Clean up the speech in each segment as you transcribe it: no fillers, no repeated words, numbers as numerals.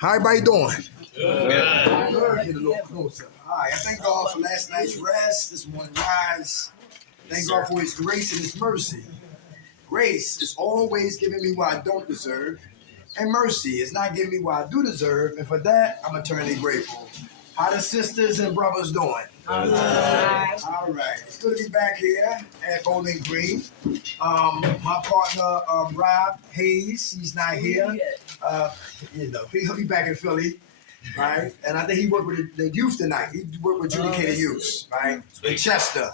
How everybody doing? Good. Get a little closer. All right. I thank God for last night's rest, this morning rise. Thank God for His grace and His mercy. Grace is always giving me what I don't deserve, and mercy is not giving me what I do deserve. And for that, I'm eternally grateful. How the sisters and brothers doing? All right. All right. It's good to be back here at Bowling Green. My partner, Rob Hayes, he's not here. He'll be back in Philly, right? And I think he worked with the youth tonight. He worked with Judicated Youth, right? In Chester.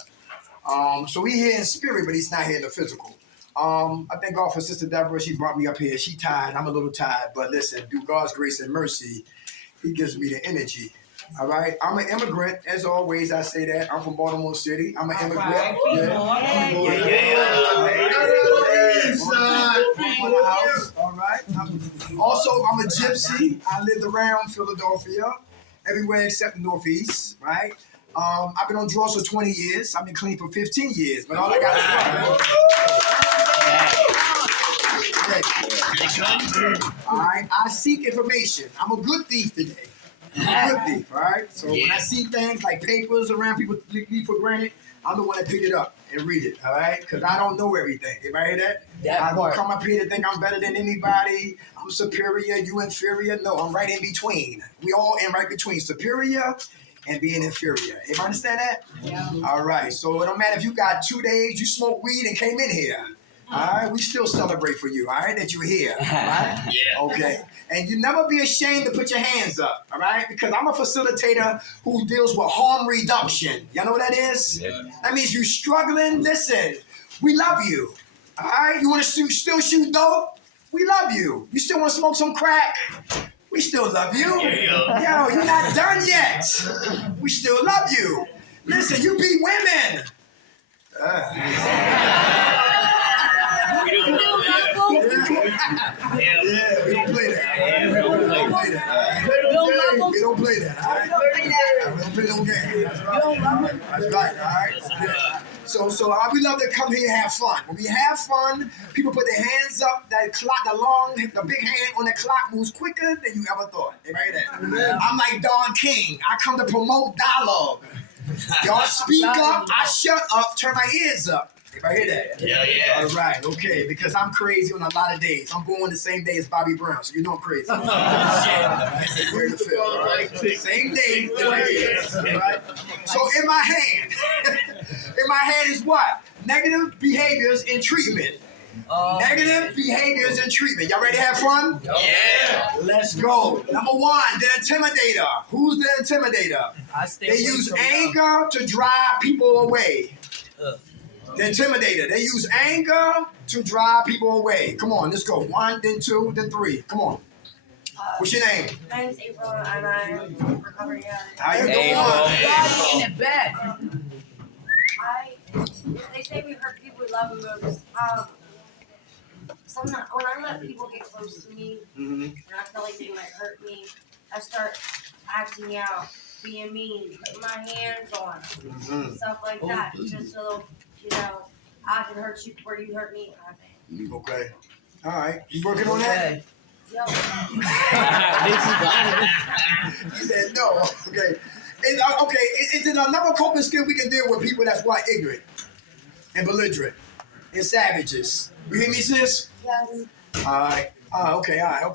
So he's here in spirit, but he's not here in the physical. I thank God for Sister Deborah. She brought me up here. She tired. I'm a little tired, but listen, through God's grace and mercy, He gives me the energy. All right, I'm an immigrant. As always, I say that. I'm from Baltimore City. I'm an immigrant. All right. Also, I'm a gypsy. I lived around Philadelphia, everywhere except the Northeast, right? I've been on drugs for 20 years. I've been clean for 15 years, but all I got is one. All right, I seek information. I'm a good thief today. I'm a good thief, all right? So when I see things like papers around people leave for granted, I'm the one that pick it up and read it, all right? Because I don't know everything. Everybody hear that? I don't come up here to think I'm better than anybody. I'm superior, you inferior. No, I'm right in between. We all in right between superior and being inferior. Everybody understand that? Yeah. All right. So it don't matter if you got 2 days, you smoked weed and came in here. All right, we still celebrate for you, all right, that you're here, all right? Yeah. Okay. And you never be ashamed to put your hands up, all right? Because I'm a facilitator who deals with harm reduction. Y'all know what that is? Yeah. That means you're struggling. Listen, we love you, all right? You want to still shoot dope? We love you. You still want to smoke some crack? We still love you. Yeah. Yo, you're not done yet. We still love you. Listen, you beat women. Yeah, we don't play that. We don't play that. We don't play that. All right? We don't play no game. That's right. That's right. All right. Okay. So we love to come here and have fun. When we have fun, people put their hands up. That clock, the big hand on the clock moves quicker than you ever thought. Right there. I'm like Don King. I come to promote dialogue. Y'all speak up. I shut up. Turn my ears up. Everybody hear that? Yeah. All right, okay, because I'm crazy on a lot of days. I'm born the same day as Bobby Brown, so you know I'm crazy. Where the feel, all right? Same day, different years, all right? So in my hand is what? Negative behaviors in treatment. Negative behaviors in treatment. Y'all ready to have fun? Yeah. Let's go. Number one, the intimidator. Who's the intimidator? They use anger to drive people away. The intimidator. They use anger to drive people away. Come on, let's go. 1, then 2, then 3. Come on. What's your name? My name's April, and I'm recovering. How you doing? in the bed. They say we hurt people, we love them most. Sometimes when I let people get close to me, and I feel like they might hurt me, I start acting out, being mean, putting my hands on, stuff like that, just so I can hurt you before you hurt me. Okay. All right. You working on that? Yo. He said no. Okay. Is it another coping skill we can deal with people that's what ignorant and belligerent and savages? You hear me, sis? Yes. All right. Okay. All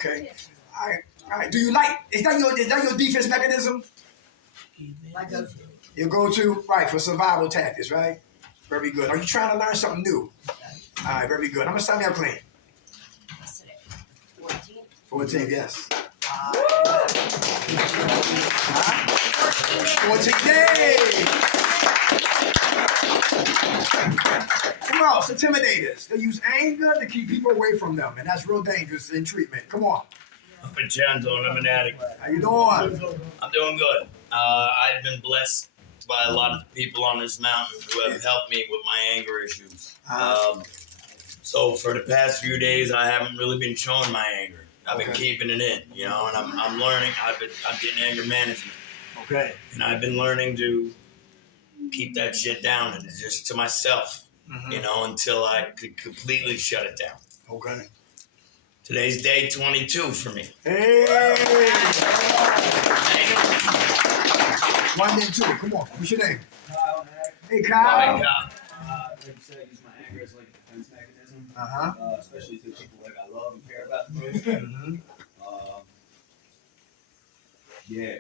right. Do you like? Is that your defense mechanism? My go-to. Your go-to, right, for survival tactics, right? Very good. Are you trying to learn something new? All right. Very good. How much time you have playing? 14, yes. 14 days. Come on, it's intimidators. They use anger to keep people away from them, and that's real dangerous in treatment. Come on. I'm a gentle and I'm an addict. How you doing? I'm doing good. I've been blessed by a lot of the people on this mountain who have helped me with my anger issues. So for the past few days, I haven't really been showing my anger. I've been keeping it in, and I'm learning. I'm getting anger management. Okay. And I've been learning to keep that shit down and just to myself, until I could completely shut it down. Okay. Today's day 22 for me. Hey! 1 and 2. Come on. What's your name? Kyle, Hey, My Kyle. God. like you said, I use my anger as like a defense mechanism, Uh-huh. especially to people like I love and care about the most. Mm-hmm. Yeah,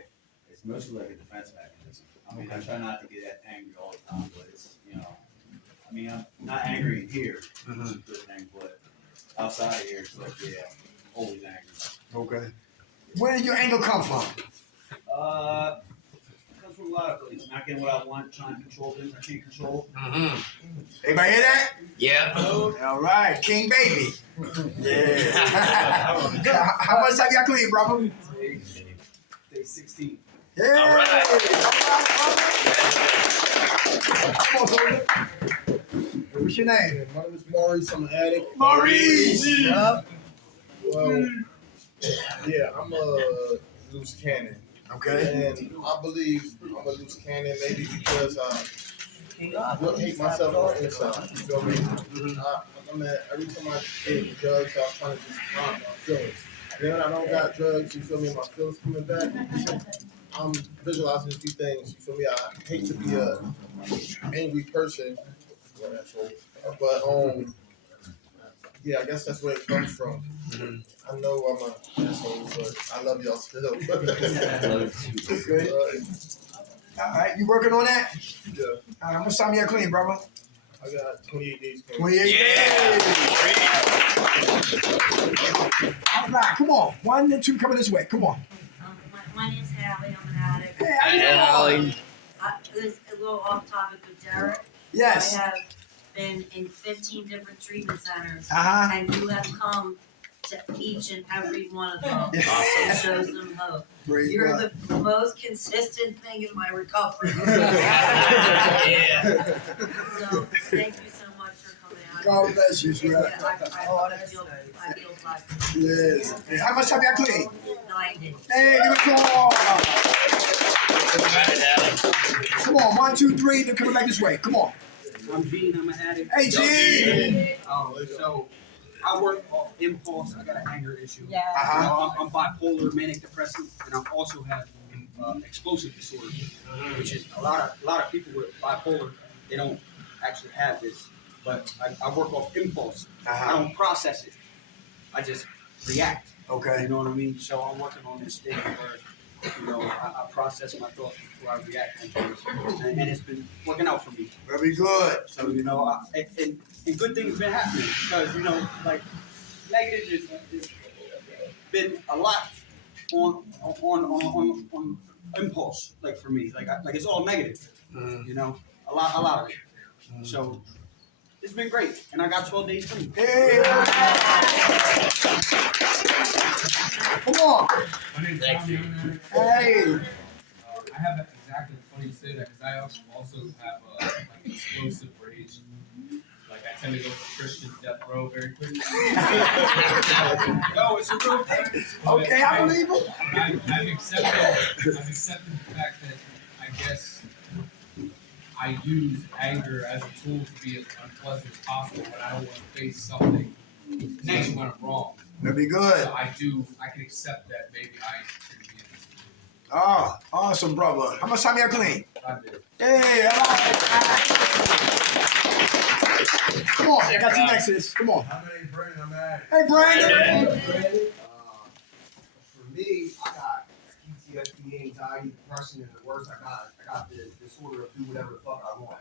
it's mostly like a defense mechanism. I mean, I try not to get angry all the time, but it's, I mean, I'm not angry in here, which is a good thing, but outside of here, it's like, yeah, I'm always angry. Okay. Where did your anger come from? It comes from a lot of places. Not getting what I want, trying to control things I can't control. Mm-hmm. Everybody hear that? Yeah. All right. King Baby. Yeah. How much time you got clean, brother? Day 16. Yeah. All right. Come on, soldier. What's your name? My name is Maurice. I'm an addict. Maurice. Yup. Well, yeah, I'm a loose cannon. Okay. And I believe I'm a loose cannon maybe because I hate myself on the inside. You feel me? I mean, every time I get drugs, I'm trying to just calm my feelings. Then when I don't got drugs, you feel me, my feelings coming back. I'm visualizing a few things. You feel me? I hate to be a angry person, but yeah, I guess that's where it comes from. I know I'm an asshole, but I love y'all still. Good. All right. You working on that? Yeah, How much time you got clean, brother? I got 28 days. 28 Yeah. days. All right. Come on. 1 and 2 coming this way. Come on. My name's Hallie. I'm an addict. Hey, how you doing? This is a little off topic with Derek. Yes. I have been in 15 different treatment centers, Uh-huh. and you have come to each and every one of them Yeah. and shows them hope. Praise You're God. the most consistent thing in my recovery. Yeah. So thank you so much for coming out. God bless you, sweetheart. I feel blessed. Yes. Hey, how much time you got clean? 90. Hey, give it a call. Right, Alec. Come on. 1, 2, 3. They're coming back this way. Come on. I'm Gene, I'm an addict. Hey, G. So I work off impulse. I got an anger issue. Yeah. Uh-huh. I'm bipolar, manic depressive, and I also have explosive disorder, which is a lot of people with bipolar, they don't actually have this. But I work off impulse. I Uh-huh. don't process it. I just react. Okay. You know what I mean? So I'm working on this thing where, I process my thoughts before I react on things, and it's been working out for me. Very good. So, and good things been happening because, like, negative has been a lot on impulse, like for me, like it's all negative, a lot of it. So it's been great, and I got 12 days free. Hey. Come on. Thank you. Hey. I have exactly funny you say that because I also have like explosive rage. Like I tend to go for Christian death row very quickly. No, it's a real thing. Okay, I believe him. I've accepted the fact that I guess I use anger as a tool to be as unpleasant as possible when I don't want to face something negative when I'm wrong. Very good. So I can accept that maybe I shouldn't be in this. Oh, awesome, brother. How much time you got clean? I did. Hey, all right. Come on, I got you next to this. Come on. My name's Brandon. I'm mad. Hey, Brandon. For me, I got PTSD, anxiety, depression, and the worst, I got the disorder of do whatever the fuck I want.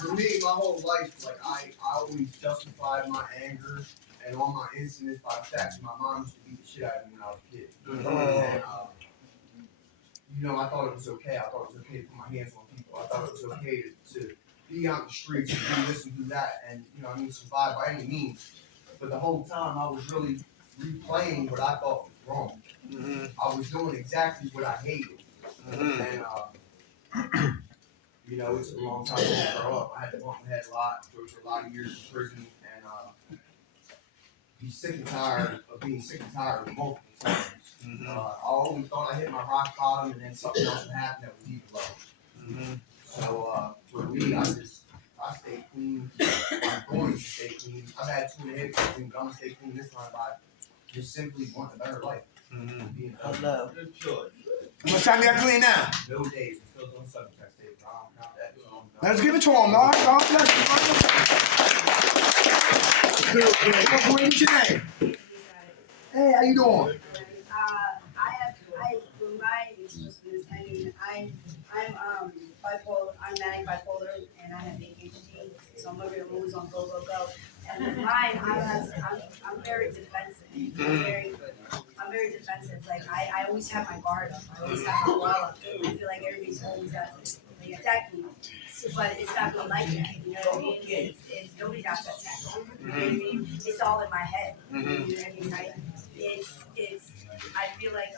For me, my whole life, like I always justified my anger and all my incidents by the fact that my mom used to beat the shit out of me when I was a kid. And, I thought it was okay. I thought it was okay to put my hands on people. I thought it was okay to be out in the streets and do this and do that and, survive by any means. But the whole time I was really replaying what I thought was wrong. Mm-hmm. I was doing exactly what I hated. Mm-hmm. And, it took a long time to grow up. I had to bump my head a lot, go through a lot of years in prison, and be sick and tired of being sick and tired multiple times. I always thought I hit my rock bottom, and then something else would happen that was even lower. So for me, I stay clean. I'm going to stay clean. I've had 2.5 years clean, but I'm gonna stay clean this time by just simply wanting a better life. Being Hello. I'm gonna sign me out clean now. Bill Days, still doing subtext tape. Not that. Let's give it to him, Lord. God bless you. What's your name? Hey, how you doing? I'm manic bipolar, and I have ADHD, so I'm over here always on go, go, go. And with mine, I'm very defensive. I'm very defensive. Like, I always have my guard up. I always have my wall up. I feel like everybody's always got to attack me. But it's not really like that, you know what I mean? It's nobody got to attack me. You know what I mean? It's all in my head. You know what I mean? I feel like,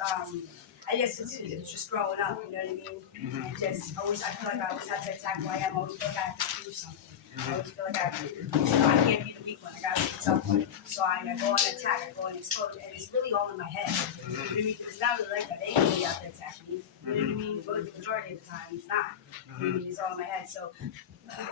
I guess it's just growing up, you know what I mean? And just always, I feel like I always have to attack who I am. I always feel like I have to prove something. I always feel like I can't be the weak one. I gotta be the tough one. So I go on attack, I go on explode, and it's really all in my head. You know what I mean? Because it's not really like that. They ain't really out there attacking me. You know what I mean? But the majority of the time, it's not. You know what I mean? It's all in my head. So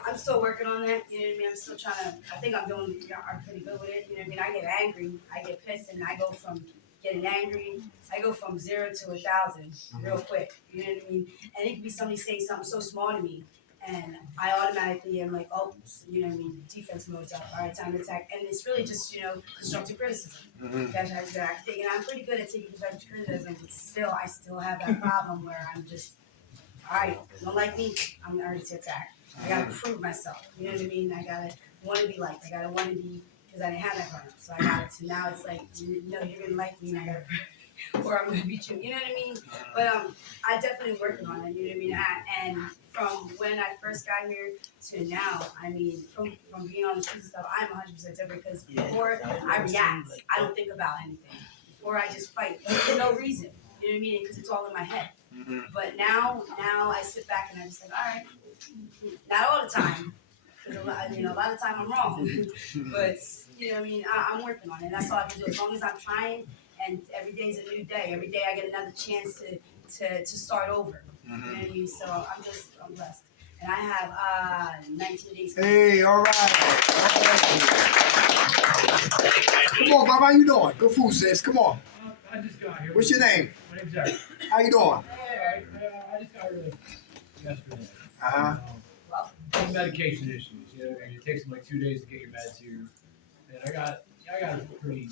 I'm still working on that. You know what I mean? I'm still trying to. I think I'm pretty good with it. You know what I mean? I get angry, I get pissed, and I go from getting angry. I go from 0 to 1,000 real quick. You know what I mean? And it could be somebody saying something so small to me, and I automatically am like, oh, you know what I mean? Defense mode's up. All right, time to attack. And it's really just, constructive criticism. That's how I think. And I'm pretty good at taking constructive criticism, but still, I still have that problem where I'm just, all right, you don't like me, I'm ready to attack. I gotta prove myself. You know what I mean? I gotta want to be liked. I gotta want to be, because I didn't have that growing up. So I got it. So now it's like, no, you're gonna like me, and I gotta, or I'm gonna beat you. You know what I mean? But I definitely working on it. You know what I mean? And from when I first got here to now, I mean, from being on the streets and stuff, I'm 100% different. Because before I react, I don't think about anything. Before I just fight for no reason. You know what I mean? Because it's all in my head. But now I sit back and I'm just like, all right, not all the time. Because a lot of time I'm wrong. But you know what I mean? I'm working on it. That's all I can do. As long as I'm trying, and every day's a new day. Every day I get another chance to start over. You know what I mean? So I'm blessed. And I have 19 days. Hey, all right. Come on, Bob. How you doing? Good food, sis. Come on. I just got here. What's your name? My name's Eric. How you doing? Alright, I just got here yesterday. Some medication issues. You know, and it takes them like 2 days to get your meds here. And I got a pretty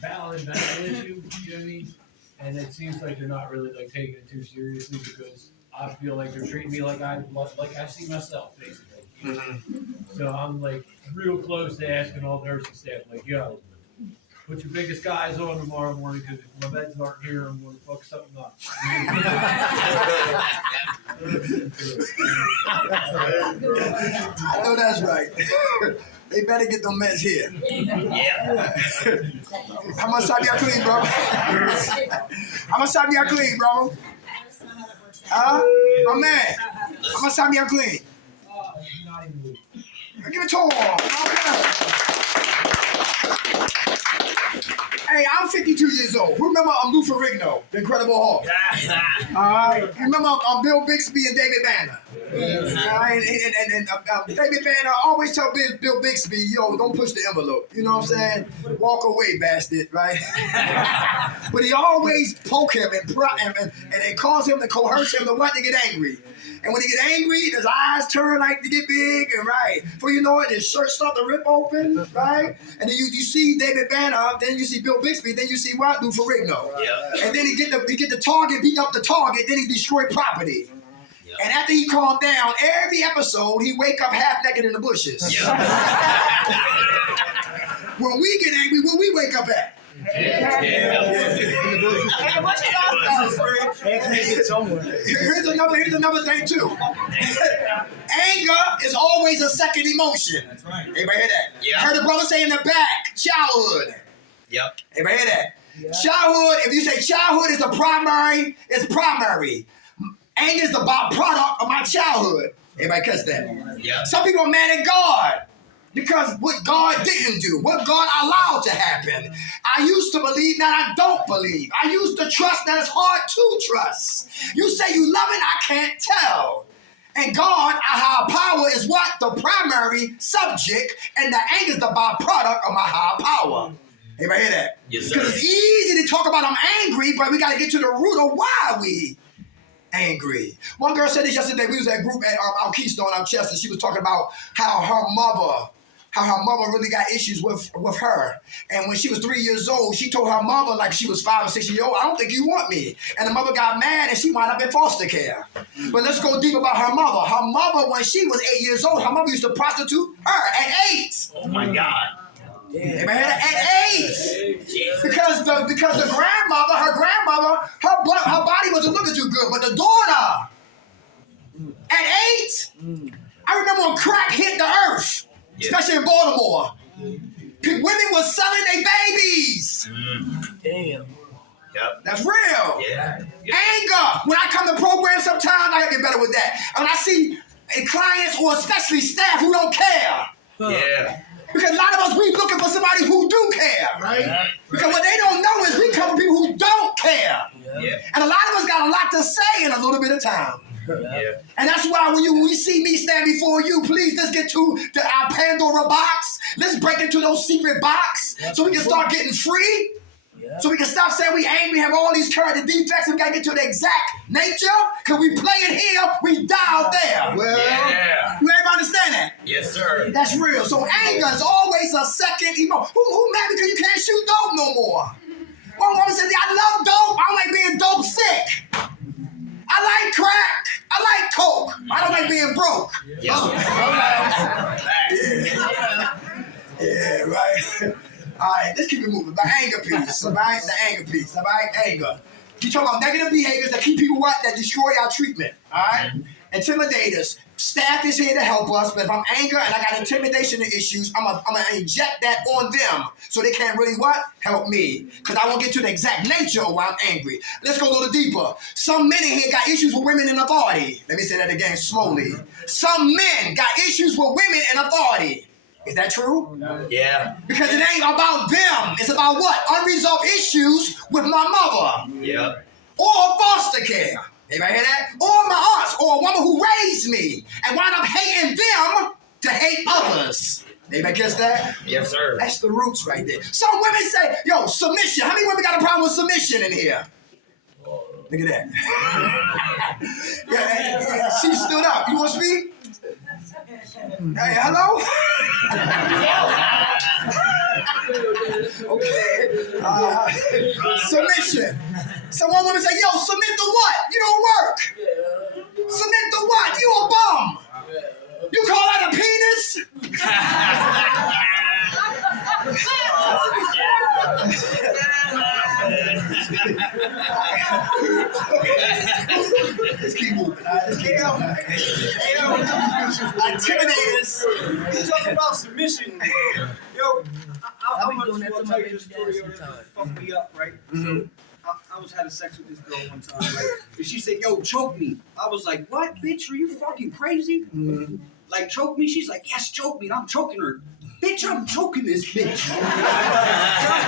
valid medical issue. You know what I mean? And it seems like they're not really like taking it too seriously because I feel like they're treating me like I see myself basically. So I'm like real close to asking all the nursing staff, like, yo, put your biggest guys on tomorrow morning because if my meds aren't here, I'm going to fuck something up. I know that's right. They better get them meds here. Yeah. How much time y'all clean, bro? How much time y'all clean, bro? My man. How much time y'all clean? Not even a week. Give it to him. Hey, I'm 52 years old. Who remember Lou Ferrigno, the Incredible Hulk? You remember Bill Bixby and David Banner? And David Banner always tell Bill Bixby, yo, don't push the envelope. You know what I'm saying? Walk away, bastard, right? But he always poke him and it cause him to coerce him to get angry. And when he get angry, his eyes turn like to get big, and right. Before you know it, his shirt start to rip open, right? And then you see David Banner, then you see Bill Bixby, then you see what? Lou Ferrigno. Yeah. And then he get the target, beat up the target, then he destroy property. Yeah. And after he calmed down, every episode, he wake up half naked in the bushes. Yeah. When we get angry, where we wake up at? Here's another thing too. Anger is always a second emotion. That's right. Everybody hear that? Yeah. Heard the brother say in the back, childhood. Yep. Everybody hear that? Yeah. Childhood, if you say childhood is the primary, it's primary. Anger is the byproduct of my childhood. Everybody catch that? Yeah. Some people are mad at God. Because what God didn't do, what God allowed to happen. I used to believe, now I don't believe. I used to trust, now it's hard to trust. You say you love it, I can't tell. And God, our higher power, is what? The primary subject, and the anger is the byproduct of my higher power. Anybody hear that? Yes, Because sir. it's easy to talk about I'm angry, but we got to get to the root of why we angry. One girl said this yesterday. We was at a group at our Keystone out Chester. She was talking about how her mother really got issues with her. And when she was 3 years old, she told her mother, like she was 5 or 6 years old, I don't think you want me. And the mother got mad and she wound up in foster care. But let's go deep about her mother. Her mother, when she was 8 years old, her mother used to prostitute her at 8. Oh my God. At 8. Because the grandmother, her body wasn't looking too good. But the daughter, at 8, I remember when crack hit the earth. Especially in Baltimore. Women were selling their babies. Damn. Yep. That's real. Yeah. Anger. When I come to programs sometimes, I gotta get better with that. And when I see clients or especially staff who don't care. Yeah. Because a lot of us, we looking for somebody who do care. Right? Yeah. Because what they don't know is we come from people who don't care. Yeah. And a lot of us got a lot to say in a little bit of time. Yeah. And that's why when you see me stand before you, please let's get to our Pandora box. Let's break into those secret box so we can start getting free. So we can stop saying we angry, have all these character defects, and we gotta get to the exact nature. Cause we play it here, we die out there. Well, yeah. You everybody understand that? Yes, sir. That's real. So anger is always a second emotion. Who mad because you can't shoot dope no more? One woman said, I love dope. I don't like being dope sick. I like crack. I like coke. I don't like being broke. Yes, Yeah, right. All right, let's keep it moving. The anger piece. All right, the anger piece. All right, anger. You talk about negative behaviors that keep people what? That destroy our treatment. All right? Intimidators. Staff is here to help us, but if I'm angry and I got intimidation issues, I'm gonna inject that on them so they can't really what? Help me. Because I won't get to the exact nature of why I'm angry. Let's go a little deeper. Some men in here got issues with women in authority. Let me say that again slowly. Some men got issues with women in authority. Is that true? Yeah. Because it ain't about them. It's about what? Unresolved issues with my mother. Yep. Or foster care. Anybody hear that? Or my aunts, or a woman who raised me and wound up hating them to hate others. Anybody catch that? Yes, sir. That's the roots right there. Some women say, yo, submission. How many women got a problem with submission in here? Look at that. Yeah, she stood up. You want to speak? Hey, hello? Okay. Submission. So one woman say, yo, submit to what? You don't work. Submit to what? You a bum. You call that a penis? Let's keep moving. Let's keep moving. Intimidators. You talking about submission? Yo, I'm gonna tell you this story that fucked me up, right? So I was having sex with this girl one time, right? And she said, yo, choke me. I was like, what, bitch? Are you fucking crazy? Like, choke me? She's like, yes, choke me. And I'm choking her. Bitch, I'm choking this bitch. You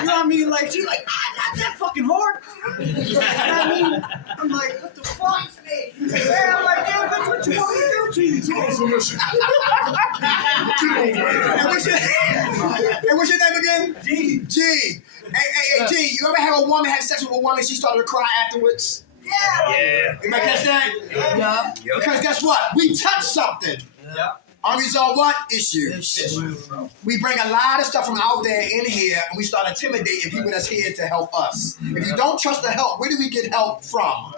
know what I mean? Like, she's like, not that fucking hard. You know what I mean? I'm like, what the fuck? Yeah, I'm like, damn, bitch, what you want me to do to you? And what's your name again? G. G. Hey, G, you ever have a woman have sex with a woman and she started to cry afterwards? Yeah. You might catch that? Yeah. Because guess what? We touch something. Yeah. Unresolved what? Issues. We bring a lot of stuff from out there in here and we start intimidating people that's here to help us. If you don't trust the help, where do we get help from?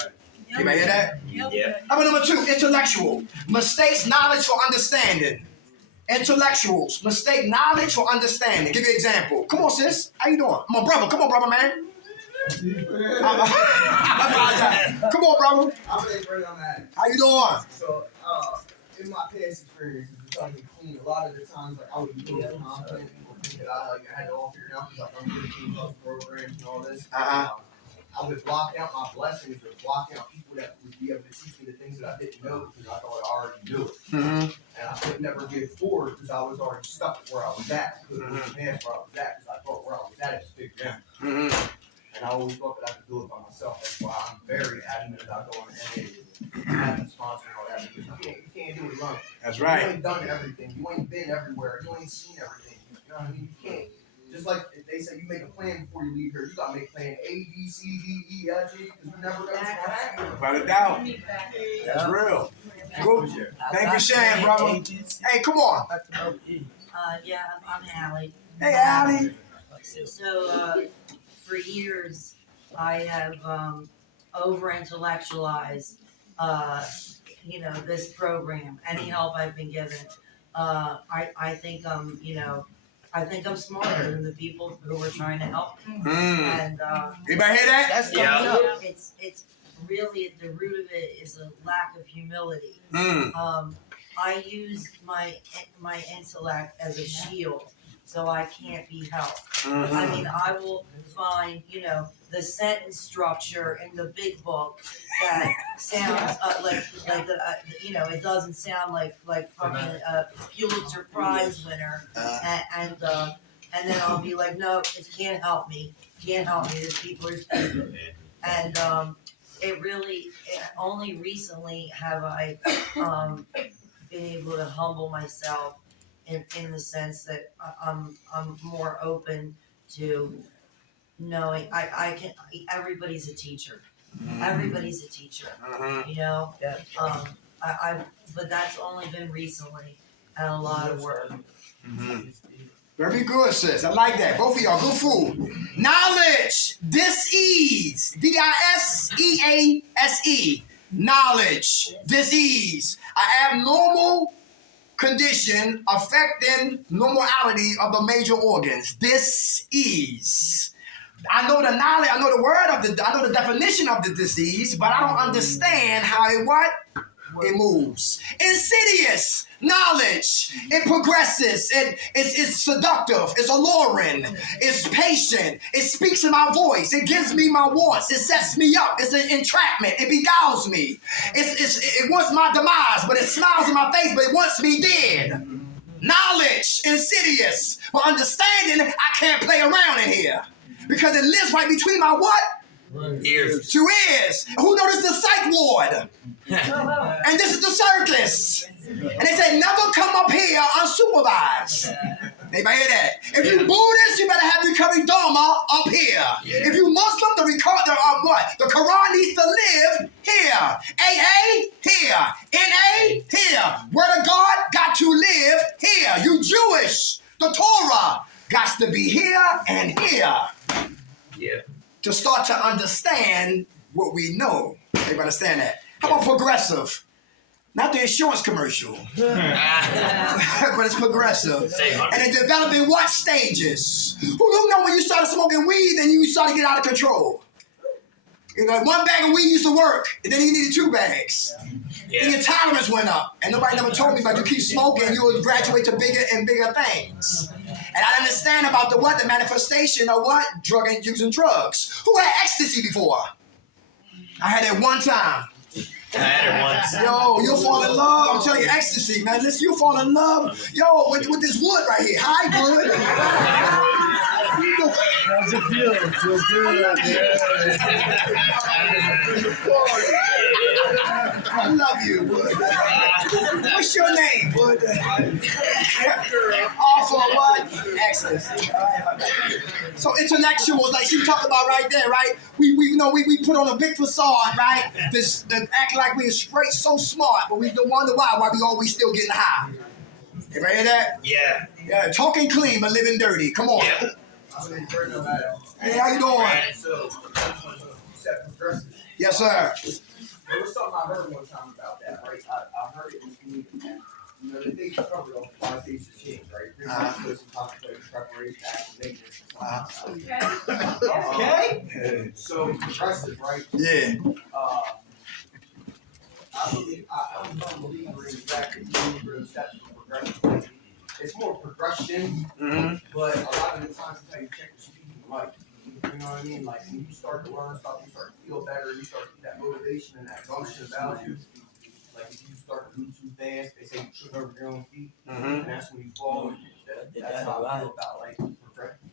You may hear that? Yeah. Number 2, intellectual. Mistakes knowledge for understanding. Intellectuals mistake knowledge for understanding. Give you an example. Come on, sis. How you doing? I'm a brother. Come on, brother, man. Come on, brother. I'm ready for that. How you doing? So, in my past experiences, with trying to be clean, a lot of the times, like, I would be really confident. People think that I had it all figured out because I'm doing team health programs and all this. I would block out my blessings or block out people that would be able to teach me the things that I didn't know because I thought I already knew it. And I could never give forward because I was already stuck where I was at. I couldn't move past where I was at because I thought where I was at it was figured out. And I always thought that I could do it by myself. That's why I'm very adamant about going to NA, having sponsors and all that because you can't do it alone. That's You ain't done everything. You ain't been everywhere. You ain't seen everything. You know what I mean? You Just like they say, you make a plan before you leave here. You gotta make plan A, B, C, D, E, F, G, because you never know what's gonna happen. Without a doubt. That's real. Good. Thank you for sharing, brother. Hey, come on. Yeah, I'm Allie. Hey, Allie. So, for years, I have over-intellectualized, this program. Any help I've been given, I think I think I'm smarter than the people who were trying to help me. And Anybody hear that? that's coming up. It's really at the root of it is a lack of humility. I use my intellect as a shield, so I can't be helped. I mean, I will find, the sentence structure in the big book that sounds it doesn't sound like fucking Pulitzer Prize winner, and then I'll be like, no, it can't help me. These people are stupid, and only recently have I been able to humble myself in the sense that I'm more open to knowing everybody's a teacher. Everybody's a teacher. But that's only been recently and a lot of work. Very good, sis. I like that. Both of y'all, good food. Knowledge, dis-ease, D-I-S-E-A-S-E. Knowledge, disease, an abnormal condition affecting normality of the major organs. Dis-ease. I know the knowledge, I know the word of I know the definition of the disease, but I don't understand how it it moves. Insidious knowledge. It progresses. It's seductive. It's alluring. It's patient. It speaks in my voice. It gives me my wants. It sets me up. It's an entrapment. It beguiles me. It wants my demise, but it smiles in my face, but it wants me dead. Knowledge, insidious. But understanding, I can't play around in here. Because it lives right between my what? Ears. 2 ears. Who noticed the psych ward? And this is the circus. And they say, never come up here unsupervised. Anybody hear that? If you Buddhist, you better have recovery Dharma up here. If you Muslim, the Quran needs to live here. AA, here. NA, here. Word of God got to live here. You Jewish, the Torah got to be here and here. Yeah. To start to understand what we know. Everybody understand that? How about progressive? Not the insurance commercial. But it's progressive. And it's developing what stages? Who don't know when you started smoking weed and you started to get out of control? One bag of weed used to work, and then you needed 2 bags. Yeah. And your tolerance went up. And nobody never told me, but you keep smoking, you will graduate to bigger and bigger things. And I understand about the manifestation of what? Drug and using drugs. Who had ecstasy before? I had it one time. I had it once. Yo, you'll fall in love. I'm telling you, ecstasy, man. Listen, you'll fall in love. Yo, with this wood right here. Hi, wood. How's it feel? It feels good out there. I love you, Wood. What's your name, Wood? Also, what? Ecstasy. So intellectuals, like she talked about right there, right? We put on a big facade, right? This act like we're straight, so smart, but we don't wonder why we always still getting high. You ready hear that? Yeah. Yeah, talking clean but living dirty. Come on. Yeah. Hey, how you doing? So, you said progressive. Yes, sir. There was something I heard one time about that, right? I heard it was meaning that, the things you covered off the 5 stages of change, right? Pre-contemplation, contemplation, preparation, activation. Okay. So progressive, right? Yeah. I'm a believer in exactly the steps of progression. It's more progression, but a lot of the times it's how you check the speed of life. You know what I mean? Like when you start to learn stuff, you start to feel better, you start to get that motivation and that gumption about you. Like if you start to move too fast, they say you trip over your own feet, and that's when you fall. That's how I feel about like progression.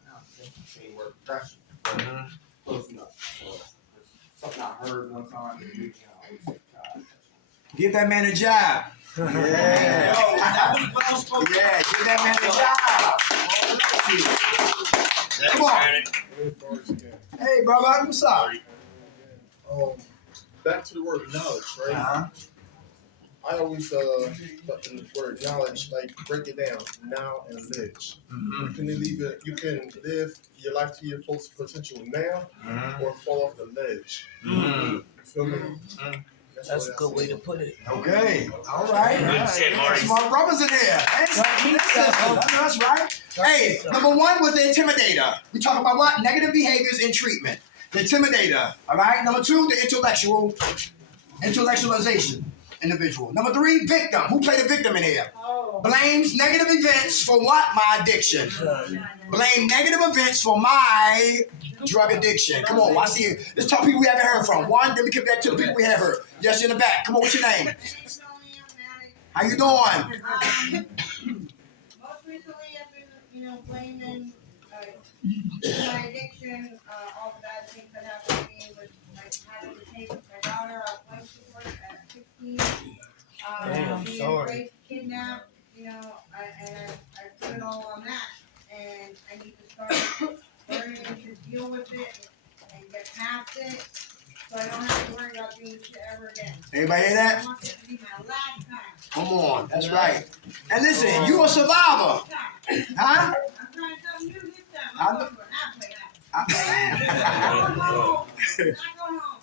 Same word, progression. Close enough. So, something I heard one time. Give that man a job. Yeah. Yeah, give that man a job. Come on. Hey, brother, what's up? Back to the word knowledge, right? Uh-huh. I always put in the word knowledge, like break it down, now and live. You can you can live your life to your full potential now, or fall off the ledge. You feel me? That's a good way to put it. Okay, all right. Good shit, Marty. Smart brothers in here. That's right. Hey, number one was the intimidator. We talk about what? Negative behaviors in treatment. The intimidator, all right? Number two, the intellectualization individual. Number three, victim. Who played a victim in here? Blames negative events for what? My addiction. Blame negative events for my drug addiction. Come on, I see you. Let's talk people we haven't heard from. One, then we get back to the people we have heard. Yes, in the back. Come on, what's your name? How you doing? Most recently, I've been, blaming my addiction, all the bad things that happened to me with like having to take my daughter out of life support at 16, being raped, kidnapped, I put it all on that, and I need to start learning to deal with it and get past it, so I don't have to worry about doing this shit ever again. Everybody hear that? I want this to be my last time. Come on, that's right. And listen, you a survivor. Huh? I'm trying something new this time. I'm going for an halfway.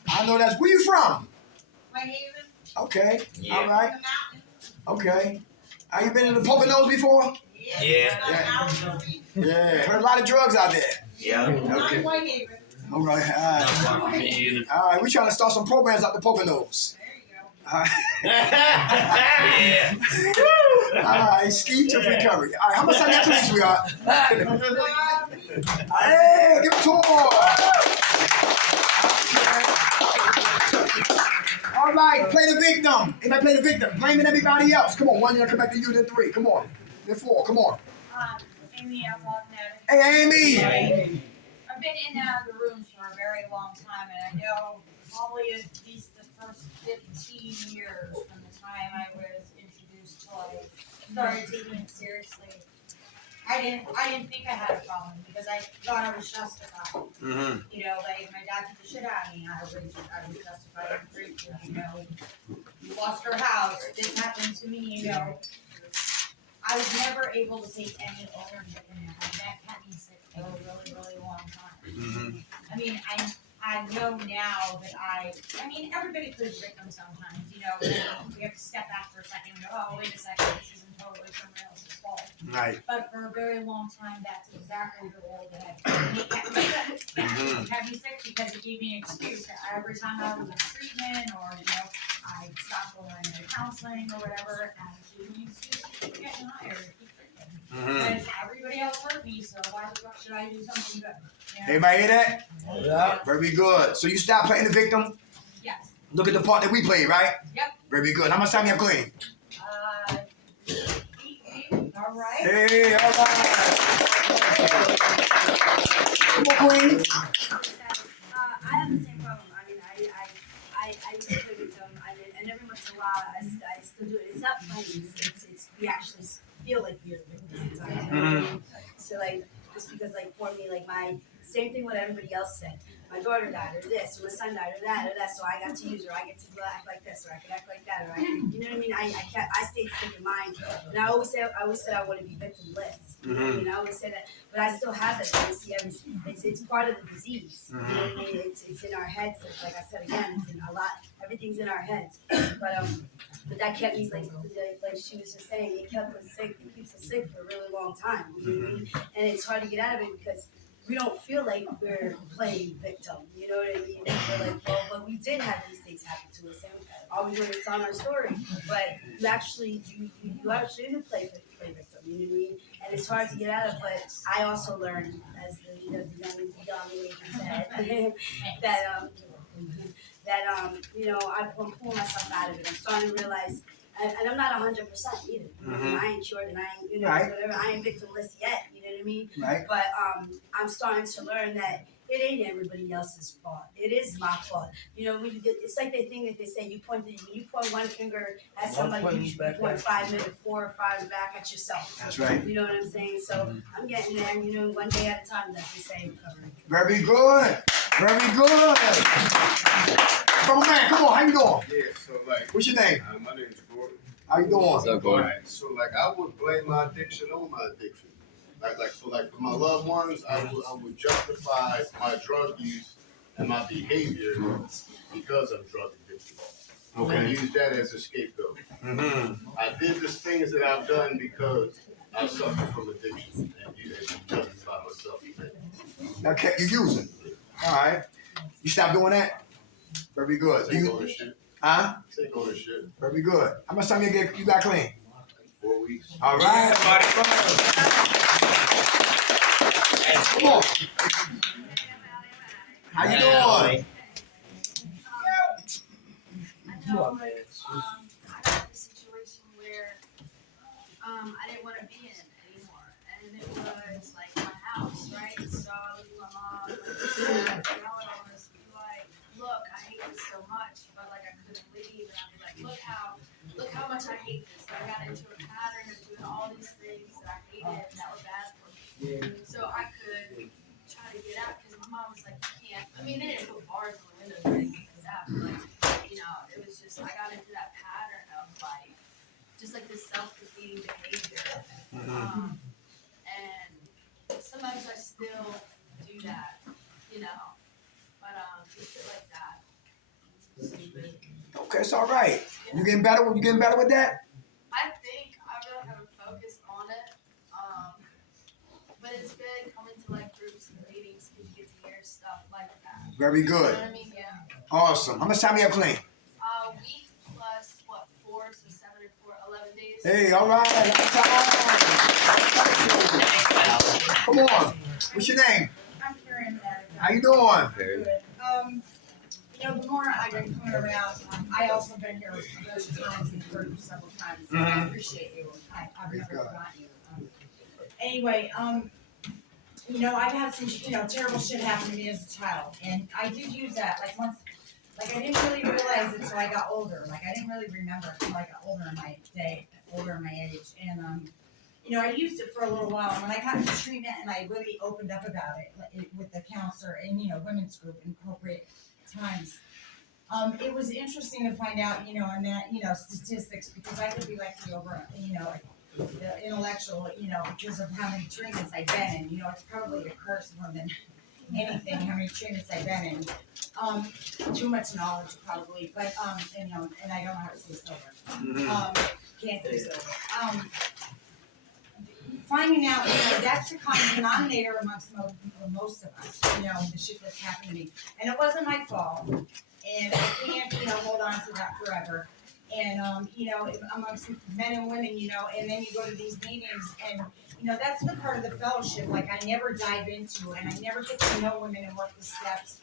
I know that's where you from. Whitehaven. Okay, Yeah. all right. Okay. Have you been in the Poconos before? Yeah. Yeah, heard a lot of drugs out there. Yeah. Okay. Whitehaven. All right, all right. All right, we're trying to start some programs out the Poconos. All right. Yeah. All right, ski to recovery. All right, how much time that police we are? Hey, give it to All right, play the victim. If I play the victim, blaming everybody else. Come on, one, you're gonna come back to you, then three. Come on. Then four, come on. Amy, I'm walking out. Hey, Amy. I've been in and out of the rooms for a very long time, and I know probably at least the first 15 years from the time I was introduced till I started taking it seriously. I didn't think I had a problem because I thought I was justified. Mm-hmm. Like my dad beat the shit out of me. I was justified in grief. You lost our house. This happened to me. I was never able to take any ownership in it. That kept me sick for a really, really long time. Mm-hmm. I mean, I know now that everybody plays victim sometimes, we have to step back for a second and go, oh, wait a second, this isn't totally somebody else's fault. Right. But for a very long time, that's exactly the role that it kept me sick. It kept me sick because it gave me an excuse. Every time I was in treatment or, I stopped going to counseling or whatever, and it gave me an excuse to keep getting higher, to keep drinking. Because everybody else hurt me, so why the fuck should I do something good? Everybody hear that? Yeah. Very good. So you stop playing the victim? Yes. Look at the part that we played, right? Yep. Very good. How much time you have clean? 8, all right. Hey, all right. Come on, Queen. I have the same problem. I used to play with them, and every once in a while, I still do it. It's not playing. It's we actually feel like we're victims sometimes. So just because for me, my same thing what everybody else said. My daughter died, or this, or my son died, or that, so I got to use her. I get to act like this, or I can act like that, or I can, you know what I mean? I stayed sick in mind, and I always said I want to be victimless. I always say that, but I still have that tendency. It's part of the disease. You know what I mean? It's in our heads. Like I said again, it's in a lot. Everything's in our heads. But that kept me like she was just saying. It kept us sick. It keeps us sick for a really long time. You know what I mean? And it's hard to get out of it because we don't feel like we're playing victim. You know what I mean? We're like, well, but we did have these things happen to us, and all we do is tell our story. But you actually do play victim. You know what I mean? And it's hard to get out of. But I also learned, as the young lady said, I'm pulling myself out of it. I'm starting to realize. And I'm not 100% either. I ain't cured and I ain't, whatever. I ain't victimless yet. You know what I mean? Right. But I'm starting to learn that it ain't everybody else's fault. It is my fault. You know, it's like that thing that they say, when you point one finger at somebody, you point 5 minutes, 4 or 5 back at yourself. That's right. You know what I'm saying? So I'm getting there, you know, one day at a time, that's the same recovery. Very good. Very good. Come on, man. Come on. How you doing? Yeah, so like. What's your name? My name is Gordon. How you doing? What's up, Gordon? Right, so like I would blame my addiction on my addiction. Like for my loved ones, I would justify my drug use and my behavior because of drug addiction. Okay. And use that as a scapegoat. Mm-hmm. I did the things that I've done because I suffer from addiction and you justify myself. Now, kept you using. All right. You stop doing that? Very good. Take ownership. Huh? Take ownership. Very good. How much time you got clean? 4 weeks. All right. Come on. How you doing? I got a situation where I didn't want to be in anymore, and it was like my house, right? So I looked at my mom, like, I would almost be like, "Look, I hate this so much," but like I couldn't leave, and I'd be like, "Look how much I hate this." I got into a pattern of doing all these things that I hated and that were bad for me. So I could try to get out because my mom was like, "You can't." I mean, they didn't put bars on the windows or anything like that, but like, you know, it was just I got into that pattern of like just like this self-defeating behavior. And sometimes I still do that, you know. But just shit like that. Stupid. Okay, it's all right. You getting better? You getting better with that? I think I really haven't focused on it. But it's good coming to like groups and meetings because you get to hear stuff like that. Very You know good. what I mean? Yeah. Awesome. How much time you have clean? Week plus what, 4, so 7 and 4, 11 days. Hey, all right. Come on. What's your name? I'm Karen. How you doing? Good. You know, the more I've been coming around, I also been here a bunch of times and heard you several times. So I appreciate you. I've never forgotten you. Anyway, you know, I've had some, you know, terrible shit happen to me as a child, and I did use that. Like once, like I didn't really realize it until I got older. Like I didn't really remember it until I got older in my age, and you know, I used it for a little while. And when I got into treatment and I really opened up about it with the counselor and, you know, women's group in appropriate times, it was interesting to find out, you know, and that, you know, statistics, because I could be like the the intellectual, you know, because of how many treatments I've been in. You know, it's probably a curse more than anything, how many treatments I've been in. Too much knowledge probably, but, and, you know, and I don't know how to stay sober. Can't stay sober. Finding out, you know, that's the common denominator amongst most of us, you know, the shit that's happened to me. And it wasn't my fault. And I can't, you know, hold on to that forever. And, you know, amongst men and women, you know, and then you go to these meetings and, you know, that's the part of the fellowship, like I never dive into, and I never get to know women and work the steps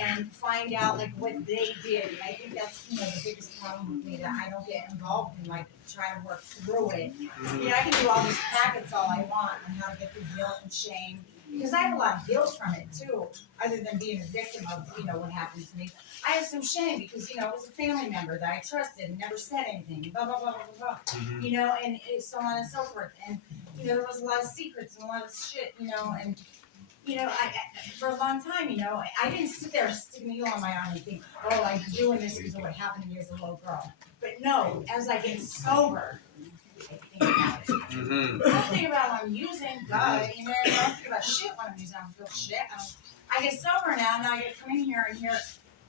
and find out like what they did. And I think that's, you know, the biggest problem with me, that I don't get involved in like trying to work through it. You know, I can do all these packets all I want on how to get through guilt and shame, because I have a lot of guilt from it too, other than being a victim of, you know, what happened to me. I have some shame because, you know, it was a family member that I trusted and never said anything, blah, blah, blah, blah, blah, you know, and so on and so forth. And, you know, there was a lot of secrets and a lot of shit, you know, and, you know, I for a long time, you know, I didn't sit there sticking needle on my arm and think, oh, I'm doing this because of what happened to me as a little girl. But no, as I get sober, I think about it. I don't think about when I'm using, God, you know, I don't think about shit when I'm using, I don't feel shit. I get sober now I get to come in here and hear,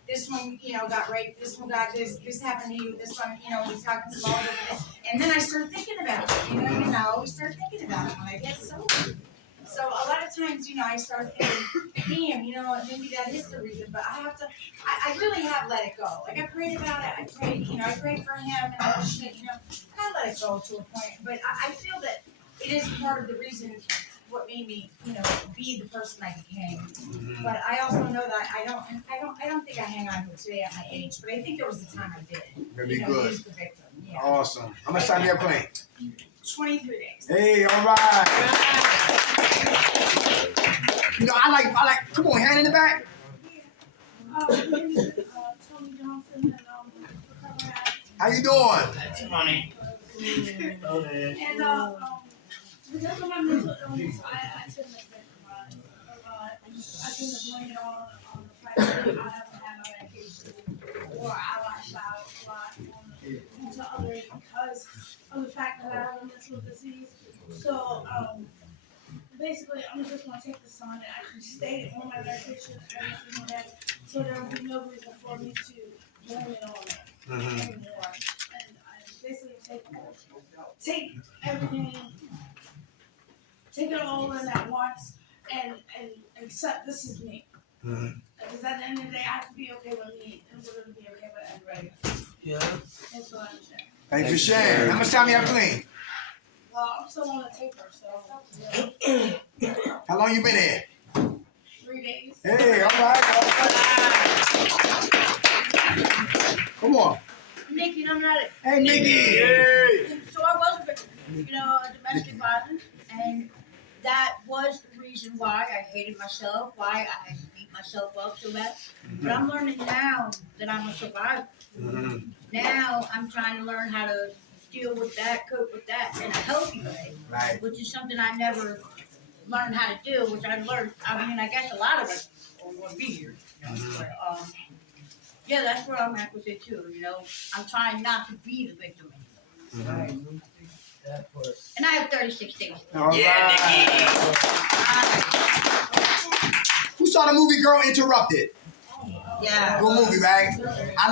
this one, you know, got raped, this one got this happened to you, this one, you know, he's talking to all this. And then I start thinking about it, you know, and I always start thinking about it when I get sober. So a lot of times, you know, I start thinking, damn, you know, maybe that is the reason, but I really have let it go. Like I prayed about it, I prayed for him and all this shit, you know, and I let it go to a point. But I feel that it is part of the reason what made me, you know, be the person I became. But I also know that I don't think I hang on to it today at my age, but I think there was a time I did. Very you know, good. use the victim. Yeah. Awesome. How much time you have clean? 23 days. Hey, all right. You know, I like, come on, hand in the back. Tony Johnson and How you doing? That's funny. and because of my mental illness, I tend to victimize a lot. I tend to blame it on the fact that I haven't had my medication, or I lash out a lot to others because of the fact that I have a mental disease. So basically, I'm just gonna take this on and actually stay on my medication every single day, so there will be no reason for me to blame it on it anymore. And I basically take everything, take it all in at once, and accept this is me. Because at the end of the day, I have to be okay with me in order to be okay with everybody else. Yeah. That's what I'm saying. Thanks for sharing. How much time you have clean? Well, I'm still on the taper, so. Yeah. How long you been here? 3 days. Hey, all right. Come on. Nikki, I'm not it. Hey, Nikki. Hey. So I was a victim, of domestic violence, and that was the reason why I hated myself, why I beat myself up so bad. But I'm learning now that I'm a survivor. Now I'm trying to learn how to deal with that, cope with that in a healthy way, right? Which is something I never learned how to do, which I learned. I mean, I guess a lot of us want to be here. But, yeah, that's where I'm at with it too. I'm trying not to be the victim anymore. And I have 36 days. All right. Who saw the movie Girl Interrupted? Yeah. Good movie, right? I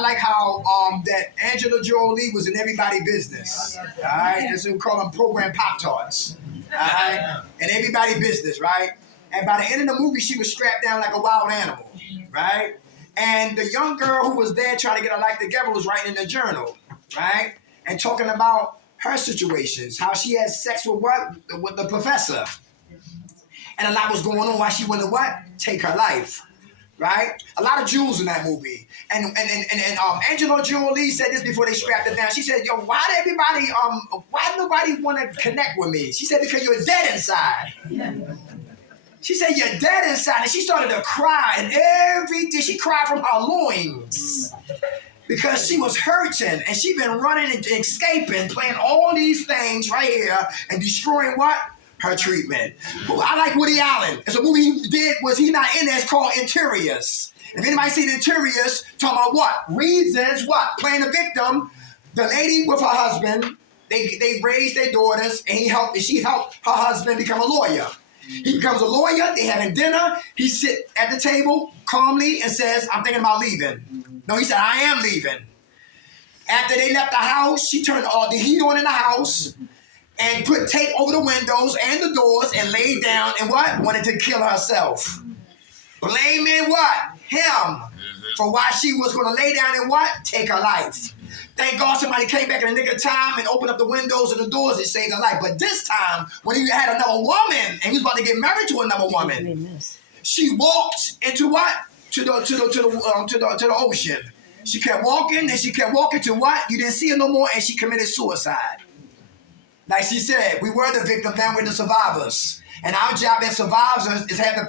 like how that Angela Jolie was in everybody's business. All right, that's what we call them program Pop-Tarts. All right, and everybody's business, right? And by the end of the movie, she was strapped down like a wild animal, right? And the young girl who was there trying to get her life together was writing in the journal, right? And talking about her situations, how she had sex with with the professor, and a lot was going on. Why she wanted to take her life. Right? A lot of jewels in that movie. And Angela Jolie said this before they strapped her down. She said, yo, why nobody want to connect with me? She said, because you're dead inside. She said, you're dead inside. And she started to cry. And she cried from her loins. Because she was hurting. And she been running and escaping, playing all these things right here and destroying what? Her treatment. I like Woody Allen. It's a movie he did, was he not in there? It's called Interiors. If anybody seen Interiors, talking about what? Reasons, what? Playing the victim. The lady with her husband, they raised their daughters, and she helped her husband become a lawyer. He becomes a lawyer, they having dinner, he sit at the table calmly and says, I'm thinking about leaving. No, he said, I am leaving. After they left the house, she turned all the heat on in the house, and put tape over the windows and the doors and laid down and what? Wanted to kill herself. Blaming what? Him. For why she was going to lay down and what? Take her life. Thank God somebody came back in the nick of time and opened up the windows and the doors and saved her life. But this time, when he had another woman and he was about to get married to another woman, she walked into what? To the ocean. She kept walking and she kept walking to what? You didn't see her no more and she committed suicide. Like she said, we were the victims, now we're the survivors. And our job as survivors is have to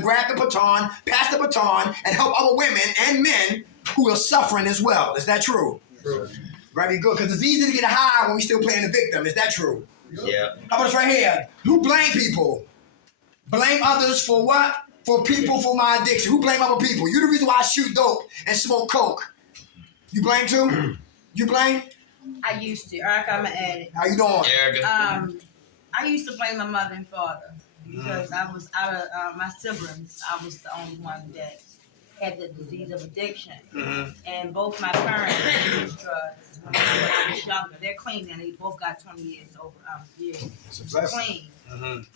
grab the baton, pass the baton, and help other women and men who are suffering as well. Is that true? True. Very good, because it's easy to get high when we still playing the victim. Is that true? Yeah. How about this right here? Who blame people? Blame others for what? For people for my addiction. Who blame other people? You the reason why I shoot dope and smoke coke. You blame too? You blame? I used to. Eric, I'm an addict. How you doing? I used to blame my mother and father because I was out of my siblings. I was the only one that had the disease of addiction. And both my parents used drugs when I was younger. They're clean and they both got 20 years over years. Clean.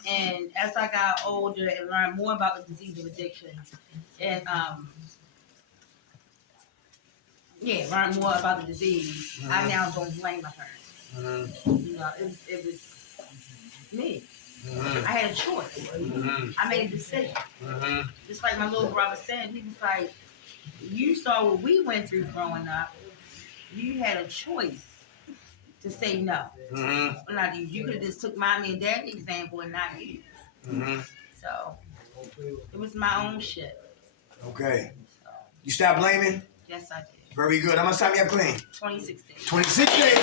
And as I got older and learned more about the disease of addiction, and learn more about the disease. I now don't blame my parents. It was me. I had a choice. I made a decision. Just like my little brother said, he was like, you saw what we went through growing up. You had a choice to say no. Mm-hmm. Not you. You could have just took mommy and daddy example and not you. Mm-hmm. So it was my own shit. Okay. You stop blaming? Yes, I did. Very good. How much time you have clean? 26 days. 26 days.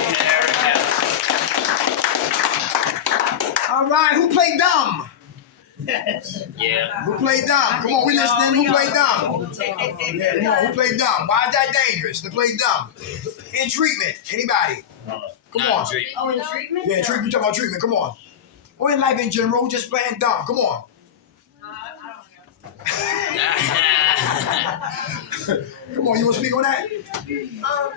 All right. Who played dumb? Yeah. Who played dumb? Come on, we listening. Who played dumb? Yeah, come on. Who played dumb? Why is that dangerous to play dumb? In treatment. Anybody? Come on. Oh, in treatment? Yeah, treatment. We talking about treatment. Come on. Or in life in general, just playing dumb. Come on. Come on, you want to speak on that? No.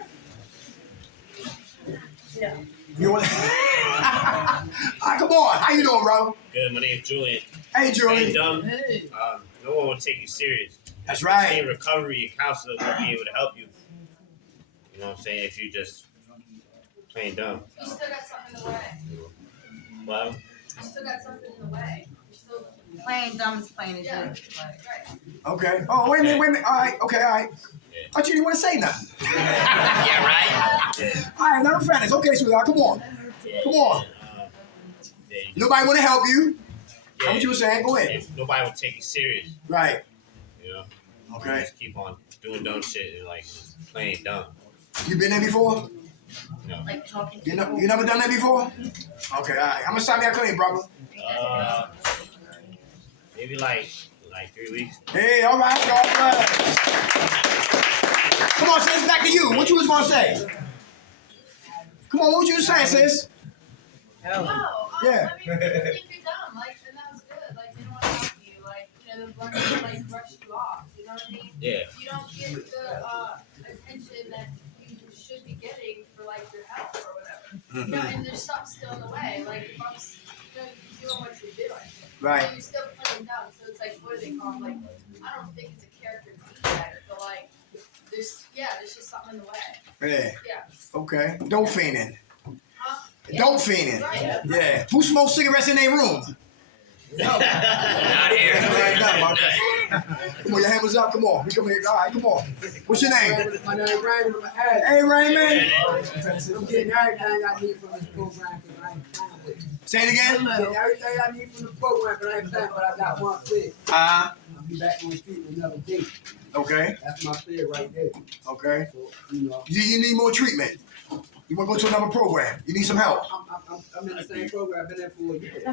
You want? Come on. How you doing, bro? Good. My name's Julian. Hey, Julian. Hey, dumb. No one will take you serious. That's right. In recovery, a counselor will be able to help you. You know what I'm saying? If you just playing dumb. You still got something in the way. Well, You still got something in the way. You're still Playing dumb is playing as yeah. good. Right. Okay. Oh, wait a minute. All right. Okay, all right. Thought you didn't want to say nothing. Yeah, right? All right, none of friends. Okay, sweetheart. Come on. Come on. Nobody want to help you. That's what you were saying. Go ahead. Nobody will take you serious. Right. You know? Okay. You just keep on doing dumb shit and like just playing dumb. You been there before? No. Like talking. You never done that before? Okay, all right. How much time you clean, brother? Maybe like 3 weeks. Hey, all right. God bless. Come on, sis. Back to you. What you was gonna say? Come on. What you was saying, sis? No, Yeah. I mean, people think you're dumb, like, and that was good. Like, they don't want to help you. Like, you know, the ones like brush you off. You know what I mean? Yeah. You don't get the attention that you should be getting for like your health or whatever. You know, and there's something still in the way. Like, if I'm doing what you're doing, Right. and you're still playing dumb. So it's like, what do they call it? Like, I don't think it's a character defect, but like, there's just something in the way. Yeah. Yeah. Okay. Dope fiending. Huh? Dope fiending. Right. Yeah. Who smokes cigarettes in their room? Not here. Come on, your hand was up. Come on. We come here. All right, come on. What's your name? My name is Raymond. Hey, Raymond. I'm getting everything I need from this program because I ain't playing with it. Say it again. I'm getting everything I need from the program because I ain't playing, but I got one fit. I'll be back on the street in another day. Okay. That's my fit right there. Okay. So, you know. You need more treatment. You want to go to another program. You need some help. I'm in the same program. I've been there for a year.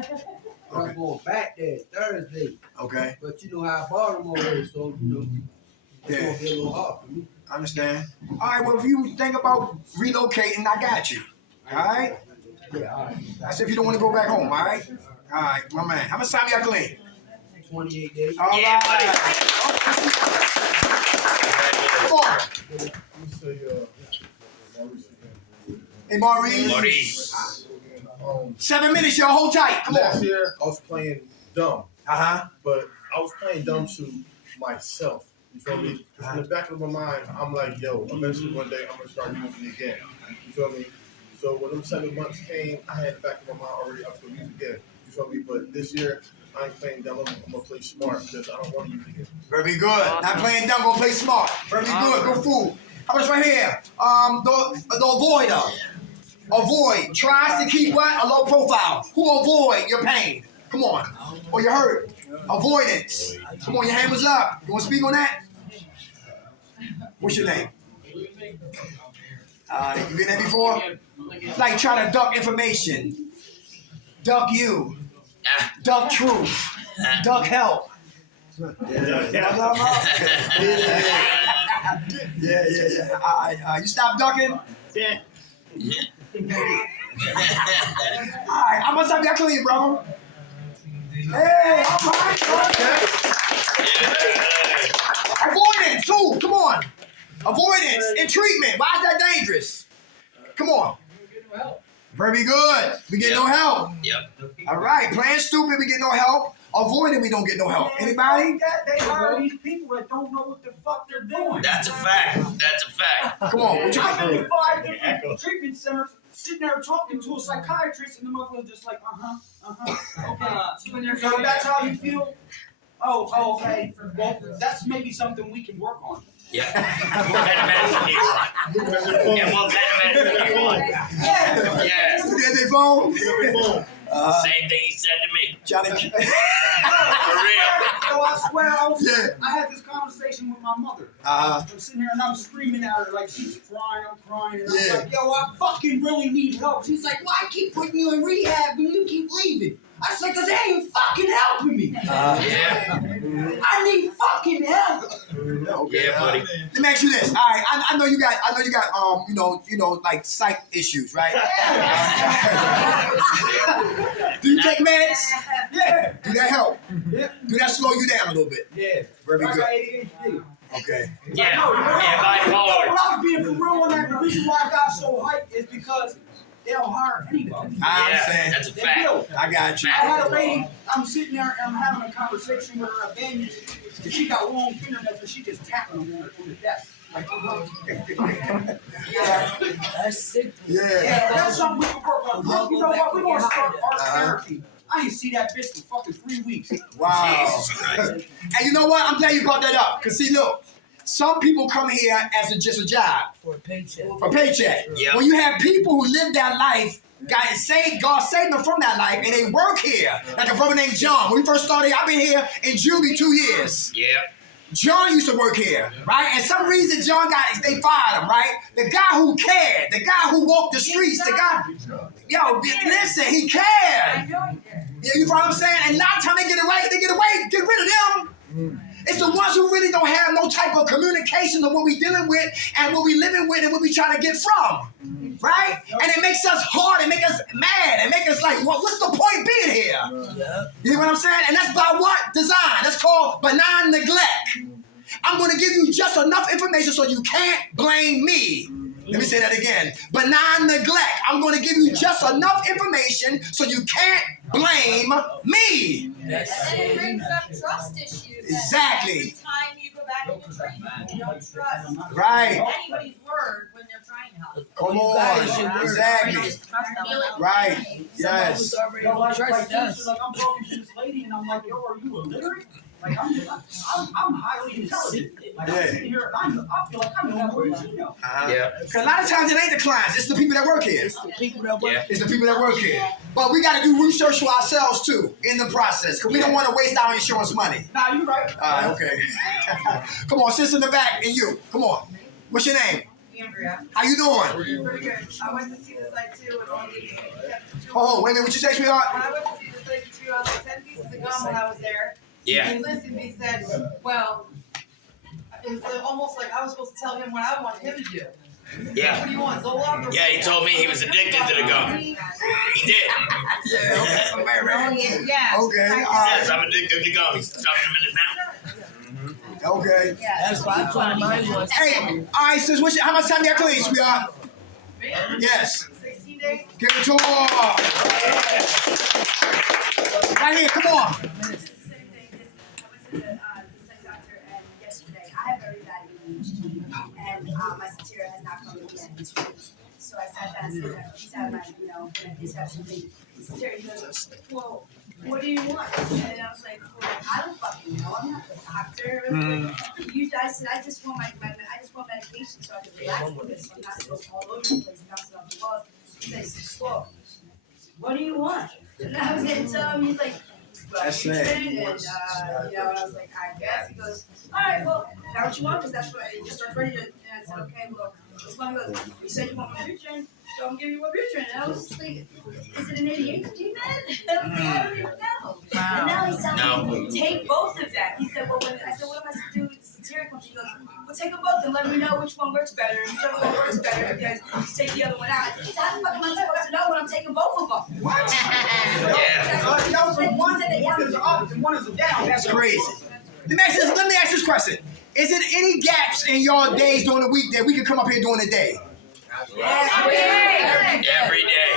I'm going back there Thursday. Okay. But you know how Baltimore is, so you know, it's Yeah. going to be a little hard for me. I understand. All right, well, if you think about relocating, I got you. All right? Yeah, all right. That's if you don't want to go back home, all right? All right, my man. How much time y'all clean? 28 days. All right. Come on. Let me say, Hey, Maurice. Maurice. 7 minutes, y'all. Hold tight. Come last on. year I was playing dumb. Uh-huh. But I was playing dumb to myself. You feel me? 'Cause in the back of my mind, I'm like, yo, eventually one day I'm gonna start using it again. You feel me? So when them 7 months came, I had the back of my mind already up to use again. You feel me? But this year I ain't playing dumb. I'm gonna play smart because I don't want to use it again. Very good. Not playing dumb, gonna play smart. Very good. Good fool. How much right here? The avoider. Avoid. Tries to keep what? A low profile. Who avoid your pain? Come on. Or your hurt. Avoidance. Come on, your hand was up. You want to speak on that? What's your name? You been there before? Like try to duck information. Duck you. Duck truth. Duck help. Yeah. You stop ducking? Yeah. Alright, how much time y'all clean, brother? Hey, alright. Avoidance, too. Come on. Avoidance and treatment. Why is that dangerous? Come on. Very good. We get no help. Yep. All right. Playing stupid, we get no help. Avoiding, we don't get no help. Anybody? They hire these people that don't know what the fuck they're doing. That's a fact. That's a fact. Come on. I've been to 5 different treatment centers, sitting there talking to a psychiatrist, and the motherfucker's just like, okay. So that's how you feel? Oh, okay. Well, that's maybe something we can work on. Yeah. What kind of medicine do you want? And what kind of medicine do you want? Yeah. You get their phone? Same thing he said to me. Johnny. For real. Yo, I swear, I had this conversation with my mother. I'm sitting here and I'm screaming at her like she's crying, I'm crying, and I'm like, yo, I fucking really need help. She's like, why keep putting you in rehab when you keep leaving? I said, cause they ain't fucking helping me. I need fucking help. Okay. Yeah, buddy. Let me ask you this. All right, I know you got like psych issues, right? Do you take meds? Yeah. Do that help? Yeah. Do that slow you down a little bit? Yeah. Very I good. got ADHD. Okay. Yeah. No, bipolar. when I was being for real on that, the reason why I got so hyped is because they don't hire anybody. I understand. That's a They fact. do. I got you. I had a lady, I'm sitting there and I'm having a conversation with her again, and she got long fingernails and she just tapping them on the desk. Like, That's sick. yeah, that's something we can work on. You know what? We're gonna start art therapy. I ain't see that bitch for fucking 3 weeks. Wow. Jesus Christ. And you know what? I'm glad you brought that up. Cause see, look, some people come here as just a job. For a paycheck. For a paycheck. Yep. When you have people who live that life, God saved them from that life, and they work here. Like a brother named John. When we first started, I've been here in Jubilee 2 years. Yeah. John used to work here, right? And some reason John they fired him, right? The guy who cared, the guy who walked the streets, the guy, listen, he cared. Yeah, you know what I'm saying? And now time they get away, get rid of them. It's the ones who really don't have no type of communication of what we dealing with and what we living with and what we trying to get from, right? And it makes us hard, it makes us mad, it makes us like, what's the point being here? You know what I'm saying? And that's by what? Design. That's called benign neglect. I'm going to give you just enough information so you can't blame me. Let me say that again. Benign neglect. I'm going to give you just enough information so you can't blame me. And it brings up trust issues. Exactly. Every time you go back into treatment, you don't trust Right. anybody's word when they're trying to help. Come on. Exactly. Right. Yes. Yo, like I'm talking to this lady and I'm like, yo, are you illiterate? Like I'm highly intelligent. Like I'm sitting here and I feel like I'm more than you know. Yeah. Because a lot of times it ain't the clients, it's the people that work here. It's the people that work. It's the people that work here. But we got to do research for ourselves too in the process because we don't want to waste our insurance money. Nah, you right. Okay. Come on, sis in the back and you. Come on. What's your name? Andrea. How you doing? Pretty good. I went to see the site too and only gave me Oh, wait a minute. What you say, sweetheart? I went to see the site too. I was like 10 pieces of gum when I was there. Yeah. He listened. He said, well, it was almost like I was supposed to tell him what I wanted him to do. Yeah. What do you want, Zoloft or Yeah, he told me he was addicted to the gum. He did. Yeah. Yeah. Okay. He says, I'm addicted to gum. He's talking a minute now. Okay. That's why I'm trying to mind you. Hey, all right, sis. How much time you got clean, sweetheart? Yes. 16 days. Give it to her. Right here. Come on. I have very bad ADHD, and my satira has not come in yet in 2 weeks. So I sat down and said, she's having my, he's got something. Satira, he goes, well, what do you want? And I was like, well, I don't fucking know. I'm not the doctor. I said, I just want medication so I can relax with this. I'm not so all over the place, bouncing off the walls. He says, well, what do you want? And I was getting to him, he's like, That's it. and and I was like, I guess. He goes, all right, well, now what you want? Because that's what I just started ready to. And I said, okay, well, this one goes. You said you want Wellbutrin, so I'm giving you Wellbutrin. And I was just like, is it an ADHD med? I was like, I don't even know. And now he's telling me, take both of them. He said, well, I said, what am I supposed to do with the satiric one? He goes, well, take them both and let me know which one works better. And whichever one works better, because you take the other one out. I said, how the fuck am I supposed to know when I'm taking both of them? What? One is up and one is down. That's crazy. Let me ask this question. Is it any gaps in your days during the week that we can come up here during the day? Every day.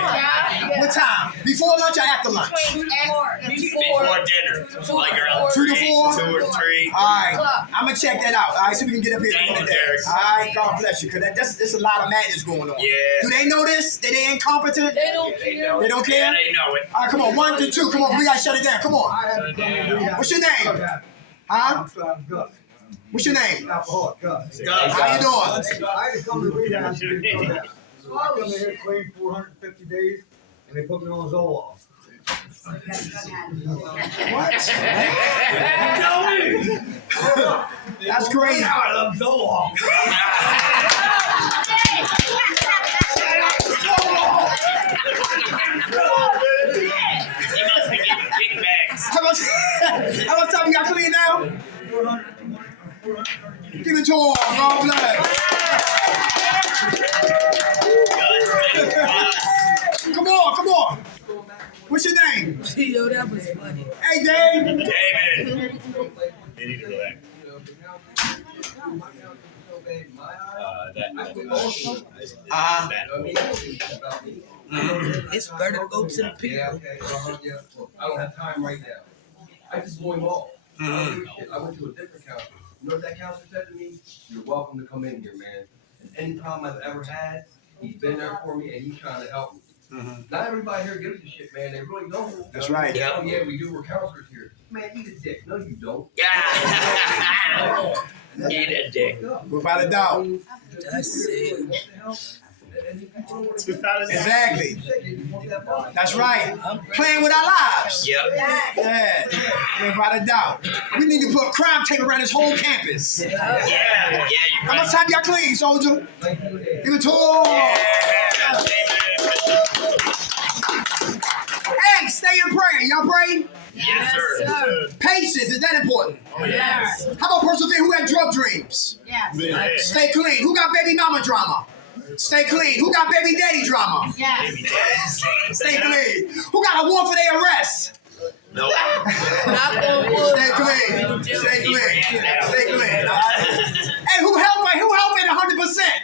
What time? Before lunch or after lunch? Before dinner. Like around 2 to 4? 2 or 3. All right. I'm going to check that out. All right, so we can get up here during the day. All right, God bless you. Because there's a lot of madness going on. Yeah. Do they know this? That they incompetent? They don't care. They don't care? Yeah, they know it. All right, come on. 1 to 2. Come on. We got to shut it down. Come on. What's your name? Huh? What's your name? Alcoholic, Gus. How you doing? I had to come to rehab. So I come in here clean 450 days, and they put me on Zoloft. What? That's crazy. I love Zoloft. He must be giving kickbacks. How much time you got clean now? 400. Give it to him, bro. Come on, come on. What's your name? Yo, that was funny. Hey, Dave. David. They need to go back. It's better to go to the people. I don't have time right now. I just go involved. I went to a different counselor. You know what that counselor said to me? You're welcome to come in here, man. And any problem I've ever had, he's been there for me and he's trying to help me. Not everybody here gives a shit, man. They really don't. That's right. Oh, yeah, we do. We're counselors here. Man, eat a dick. No, you don't. Eat a dick. Without a doubt. That's it. Exactly. That's right. Playing with our lives. Yep. Yeah. Without a doubt. We need to put a crime tape around this whole campus. Yeah, you're How much time y'all clean, soldier? Give it to him. Hey, stay in prayer. Y'all pray? Yes, sir. Patience, is that important? Oh, yes. How about persevere who had drug dreams? Yes. Stay clean. Who got baby mama drama? Stay clean. Who got baby daddy drama? Yes. Stay clean. Who got a warrant for their arrest? No. Stay clean. Stay clean. Stay clean. And who helping 100%?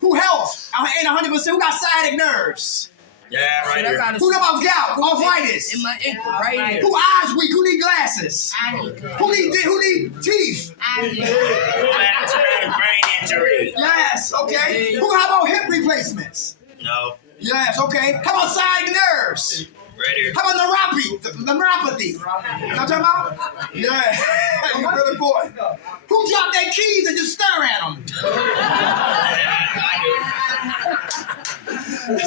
Who helps ain't 100%? Who got sciatic nerves? Yeah, right here. Who about gout, arthritis? In my ankle, right here. Who eyes weak? Who need glasses? Who need teeth? Who had a traumatic brain injury? Yes, okay. How about hip replacements? No. Yes, okay. How about sciatic nerves? Right here. How about neuropathy? You know what I'm talking about? Yeah. You really boy. Who dropped their keys and just stare at them? Look,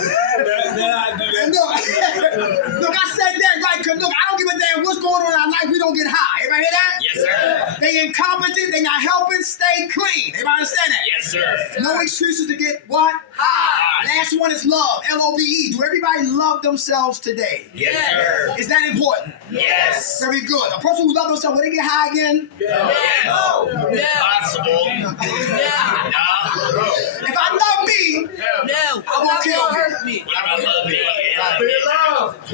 I said that right, because look, I don't give a damn what's going on in our life, we don't get high. Everybody hear that? Yes, sir. They incompetent, they not helping, stay clean. Everybody understand that? Yes, sir. No excuses to get what? High. Last one is love, L-O-V-E. Do everybody love themselves today? Yes, sir. Is that important? Yes. Very good. A person who loves themselves, will they get high again? No. Possible. Yeah. No. If I love me, No, I won't kill me. hurt me. What about love me?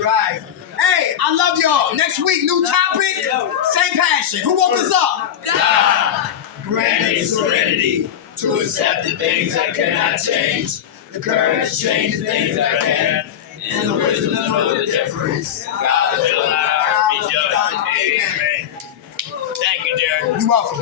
Right. Hey, I love y'all. Next week, new topic, same passion. Who woke us up? God. Granted serenity to accept the things I cannot change, the courage to change the things that I can, and the wisdom to know the difference. God will allow our heart to be judged. Amen. Thank you, Derek. You're welcome.